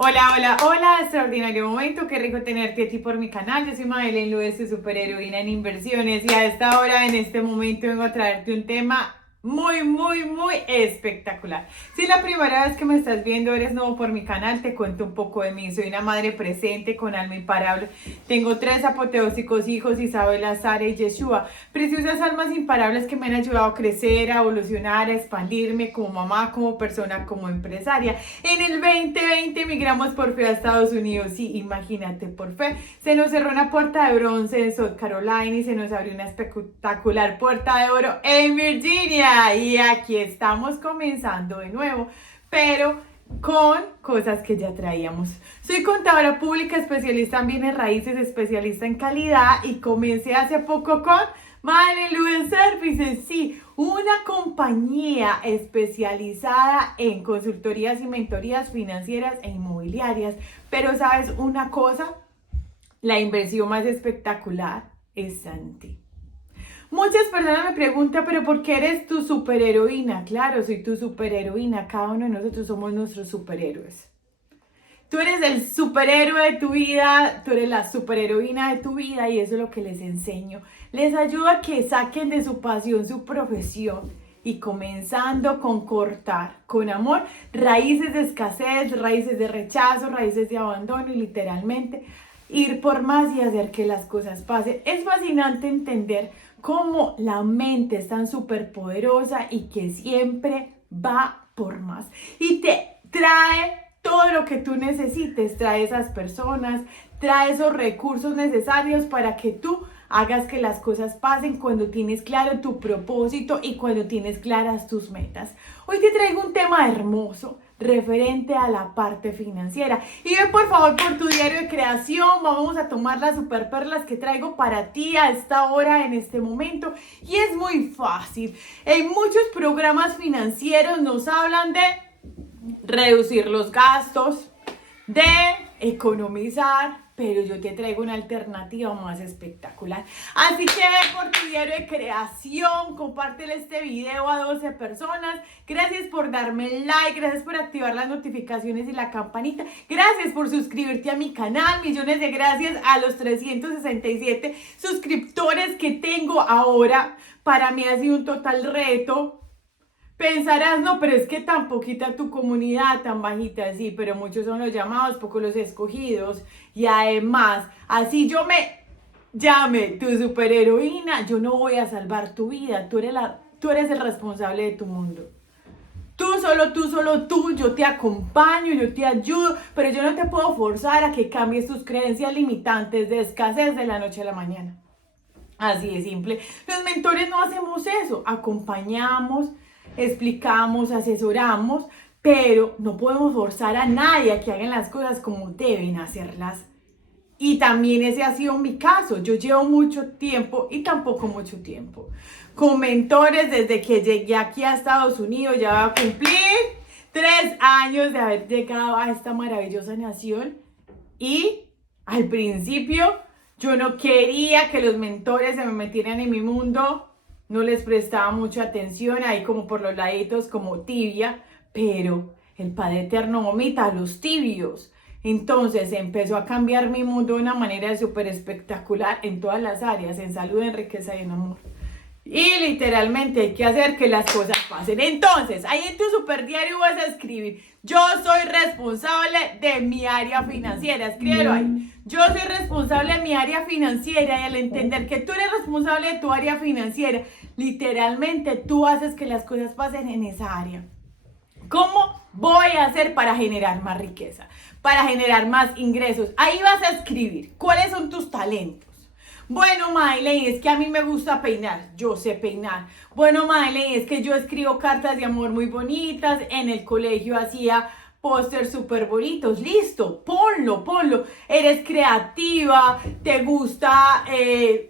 Hola, hola, hola, extraordinario momento, qué rico tenerte aquí por mi canal. Yo soy Madeleine Luis, tu superheroína en inversiones, y a esta hora, en este momento, vengo a traerte un tema muy espectacular. Si es la primera vez que me estás viendo, eres nuevo por mi canal, te cuento un poco de mí. Soy una madre presente con alma imparable. Tengo 3 apoteósicos hijos: Isabela, Sara y Yeshua. Preciosas almas imparables que me han ayudado a crecer, a evolucionar, a expandirme como mamá, como persona, como empresaria. En el 2020 emigramos por fe a Estados Unidos. Sí, imagínate, por fe. Se nos cerró una puerta de bronce en South Carolina y se nos abrió una espectacular puerta de oro en Virginia. Y aquí estamos comenzando de nuevo, pero con cosas que ya traíamos. Soy contadora pública, especialista en bienes raíces, especialista en calidad, y comencé hace poco con Madeleine Services, sí, una compañía especializada en consultorías y mentorías financieras e inmobiliarias. Pero ¿sabes una cosa? La inversión más espectacular está en ti. Muchas personas me preguntan, pero ¿por qué eres tu superheroína? Claro, soy tu superheroína. Cada uno de nosotros somos nuestros superhéroes. Tú eres el superhéroe de tu vida, tú eres la superheroína de tu vida, y eso es lo que les enseño. Les ayudo a que saquen de su pasión su profesión, y comenzando con cortar con amor raíces de escasez, raíces de rechazo, raíces de abandono, y literalmente ir por más y hacer que las cosas pasen. Es fascinante entender cómo la mente es tan súper poderosa y que siempre va por más. Y te trae todo lo que tú necesites, trae esas personas, trae esos recursos necesarios para que tú hagas que las cosas pasen cuando tienes claro tu propósito y cuando tienes claras tus metas. Hoy te traigo un tema hermoso referente a la parte financiera. Y ve por favor por tu diario de creación, vamos a tomar las super perlas que traigo para ti a esta hora, en este momento. Y es muy fácil. En muchos programas financieros nos hablan de reducir los gastos, de economizar, pero yo te traigo una alternativa más espectacular. Así que ve por tu diario de creación, compártele este video a 12 personas. Gracias por darme like, gracias por activar las notificaciones y la campanita, gracias por suscribirte a mi canal. Millones de gracias a los 367 suscriptores que tengo ahora. Para mí ha sido un total reto. Pensarás, no, pero es que tan poquita tu comunidad, tan bajita, sí, pero muchos son los llamados, pocos los escogidos. Y además, así yo me llame tu superheroína, yo no voy a salvar tu vida. Tú eres el responsable de tu mundo. Tú, yo te acompaño, yo te ayudo, pero yo no te puedo forzar a que cambies tus creencias limitantes de escasez de la noche a la mañana. Así de simple. Los mentores no hacemos eso, acompañamos, explicamos, asesoramos, pero no podemos forzar a nadie a que hagan las cosas como deben hacerlas. Y también ese ha sido mi caso. Yo llevo mucho tiempo y tampoco mucho tiempo con mentores desde que llegué aquí a Estados Unidos. Ya voy a cumplir 3 años de haber llegado a esta maravillosa nación, y al principio yo no quería que los mentores se me metieran en mi mundo, no les prestaba mucha atención, ahí como por los laditos, como tibia, pero el Padre Eterno vomita a los tibios. Entonces empezó a cambiar mi mundo de una manera súper espectacular en todas las áreas, en salud, en riqueza y en amor. Y literalmente hay que hacer que las cosas pasen. Entonces, ahí en tu super diario vas a escribir: yo soy responsable de mi área financiera. Escríbelo ahí. Yo soy responsable de mi área financiera. Y al entender que tú eres responsable de tu área financiera, literalmente tú haces que las cosas pasen en esa área. ¿Cómo voy a hacer para generar más riqueza? Para generar más ingresos. Ahí vas a escribir cuáles son tus talentos. Bueno, Madeleine, es que a mí me gusta peinar, yo sé peinar. Bueno, Madeleine, es que yo escribo cartas de amor muy bonitas, en el colegio hacía pósters súper bonitos. Listo, ponlo. Eres creativa, te gusta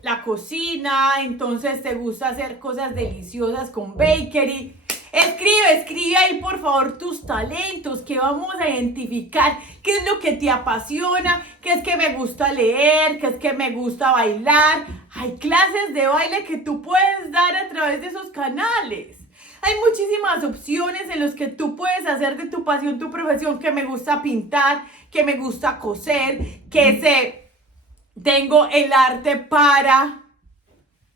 la cocina, entonces te gusta hacer cosas deliciosas con bakery. Escribe ahí por favor tus talentos, que vamos a identificar qué es lo que te apasiona, qué es que me gusta leer, qué es que me gusta bailar. Hay clases de baile que tú puedes dar a través de esos canales. Hay muchísimas opciones en las que tú puedes hacer de tu pasión tu profesión, que me gusta pintar, que me gusta coser, tengo el arte para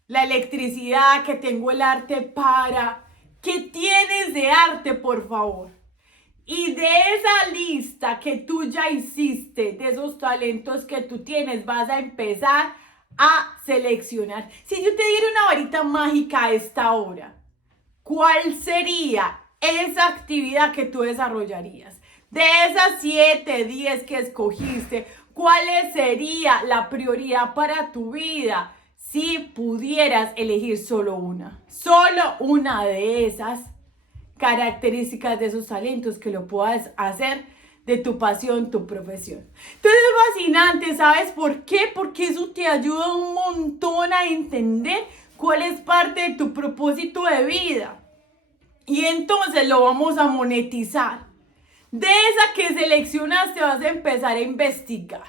la electricidad, que tengo el arte para... ¿Qué tienes de arte, por favor? Y de esa lista que tú ya hiciste, de esos talentos que tú tienes, vas a empezar a seleccionar. Si yo te diera una varita mágica a esta hora, ¿cuál sería esa actividad que tú desarrollarías? De esas 7, 10 que escogiste, ¿cuál sería la prioridad para tu vida si pudieras elegir solo una? Solo una de esas características, de esos talentos, que lo puedas hacer de tu pasión, tu profesión. Entonces es fascinante, ¿sabes por qué? Porque eso te ayuda un montón a entender cuál es parte de tu propósito de vida. Y entonces lo vamos a monetizar. De esa que seleccionaste vas a empezar a investigar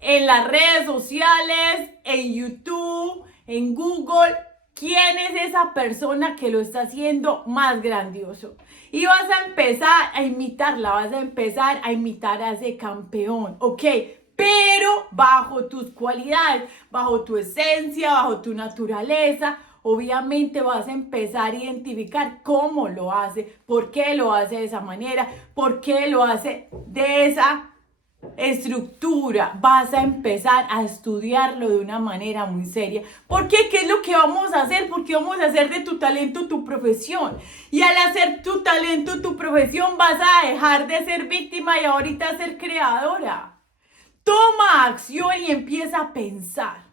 en las redes sociales, en YouTube, en Google. ¿Quién es esa persona que lo está haciendo más grandioso? Y vas a empezar a imitarla, vas a empezar a imitar a ese campeón, ¿ok? Pero bajo tus cualidades, bajo tu esencia, bajo tu naturaleza. Obviamente vas a empezar a identificar cómo lo hace, por qué lo hace de esa manera, por qué lo hace de esa estructura. Vas a empezar a estudiarlo de una manera muy seria. ¿Por qué? ¿Qué es lo que vamos a hacer? Porque vamos a hacer de tu talento tu profesión. Y al hacer tu talento tu profesión vas a dejar de ser víctima y ahorita ser creadora. Toma acción y empieza a pensar.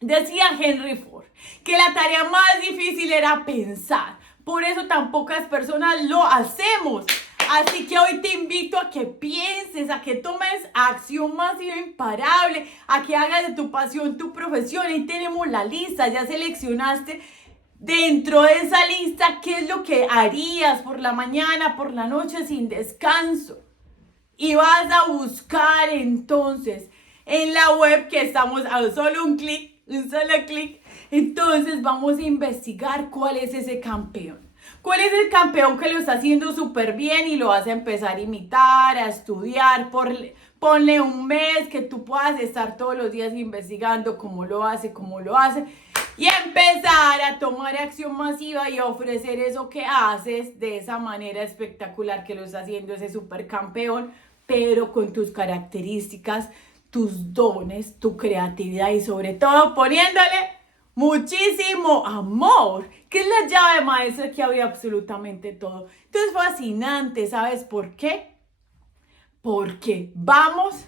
Decía Henry Ford que la tarea más difícil era pensar. Por eso tan pocas personas lo hacemos. Así que hoy te invito a que pienses, a que tomes acción masiva imparable, a que hagas de tu pasión tu profesión. Ahí tenemos la lista, ya seleccionaste dentro de esa lista qué es lo que harías por la mañana, por la noche sin descanso. Y vas a buscar entonces en la web, que estamos a solo un solo clic. Entonces vamos a investigar cuál es ese campeón. ¿Cuál es el campeón que lo está haciendo súper bien y lo vas a empezar a imitar, a estudiar? Ponle un mes que tú puedas estar todos los días investigando cómo lo hace, y empezar a tomar acción masiva y a ofrecer eso que haces de esa manera espectacular que lo está haciendo ese súper campeón, pero con tus características, tus dones, tu creatividad y sobre todo poniéndole muchísimo amor, que es la llave maestra que había absolutamente todo. Entonces es fascinante, ¿sabes por qué? Porque vamos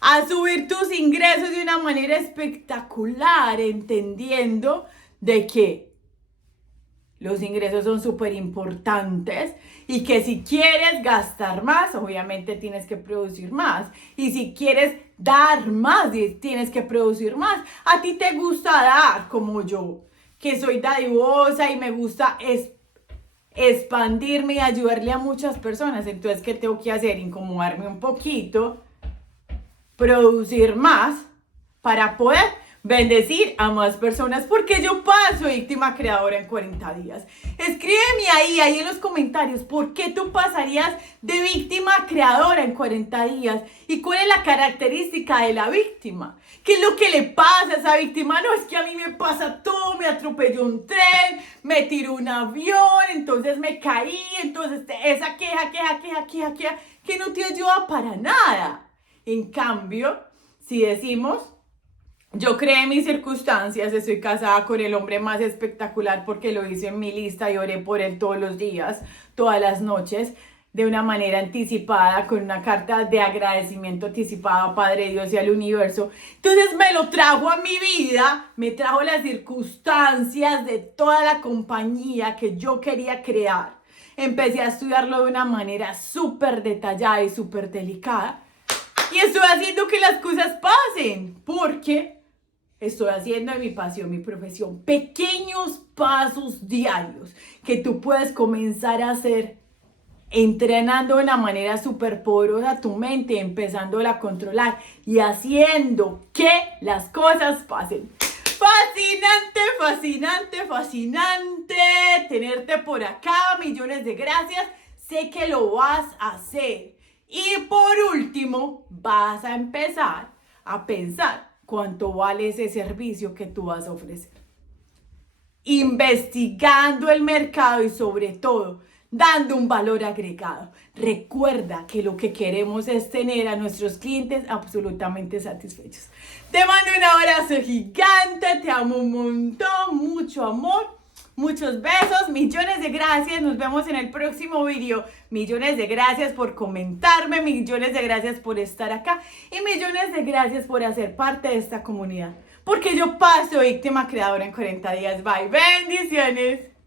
a subir tus ingresos de una manera espectacular, entendiendo de que los ingresos son súper importantes y que si quieres gastar más, obviamente tienes que producir más. Y si quieres dar más, tienes que producir más. A ti te gusta dar, como yo, que soy dadivosa y me gusta expandirme y ayudarle a muchas personas. Entonces, ¿qué tengo que hacer? Incomodarme un poquito, producir más para poder bendecir a más personas, porque yo paso víctima creadora en 40 días. Escríbeme ahí en los comentarios por qué tú pasarías de víctima a creadora en 40 días y cuál es la característica de la víctima. ¿Qué es lo que le pasa a esa víctima? No, es que a mí me pasa todo, me atropelló un tren, me tiró un avión, entonces me caí, entonces esa queja que no te ayuda para nada. En cambio, si decimos: yo creé mis circunstancias, estoy casada con el hombre más espectacular porque lo hice en mi lista y oré por él todos los días, todas las noches, de una manera anticipada, con una carta de agradecimiento anticipada a Padre Dios y al universo. Entonces me lo trajo a mi vida, me trajo las circunstancias de toda la compañía que yo quería crear. Empecé a estudiarlo de una manera súper detallada y súper delicada. Y estoy haciendo que las cosas pasen, porque estoy haciendo de mi pasión mi profesión. Pequeños pasos diarios que tú puedes comenzar a hacer, entrenando de una manera súper poderosa tu mente, empezándola a controlar y haciendo que las cosas pasen. Fascinante, fascinante, fascinante tenerte por acá. Millones de gracias. Sé que lo vas a hacer. Y por último, vas a empezar a pensar cuánto vale ese servicio que tú vas a ofrecer. Investigando el mercado y sobre todo dando un valor agregado. Recuerda que lo que queremos es tener a nuestros clientes absolutamente satisfechos. Te mando un abrazo gigante, te amo un montón, mucho amor, muchos besos, millones de gracias, nos vemos en el próximo video. Millones de gracias por comentarme, millones de gracias por estar acá y millones de gracias por hacer parte de esta comunidad. Porque yo paso víctima creadora en 40 días. Bye, bendiciones.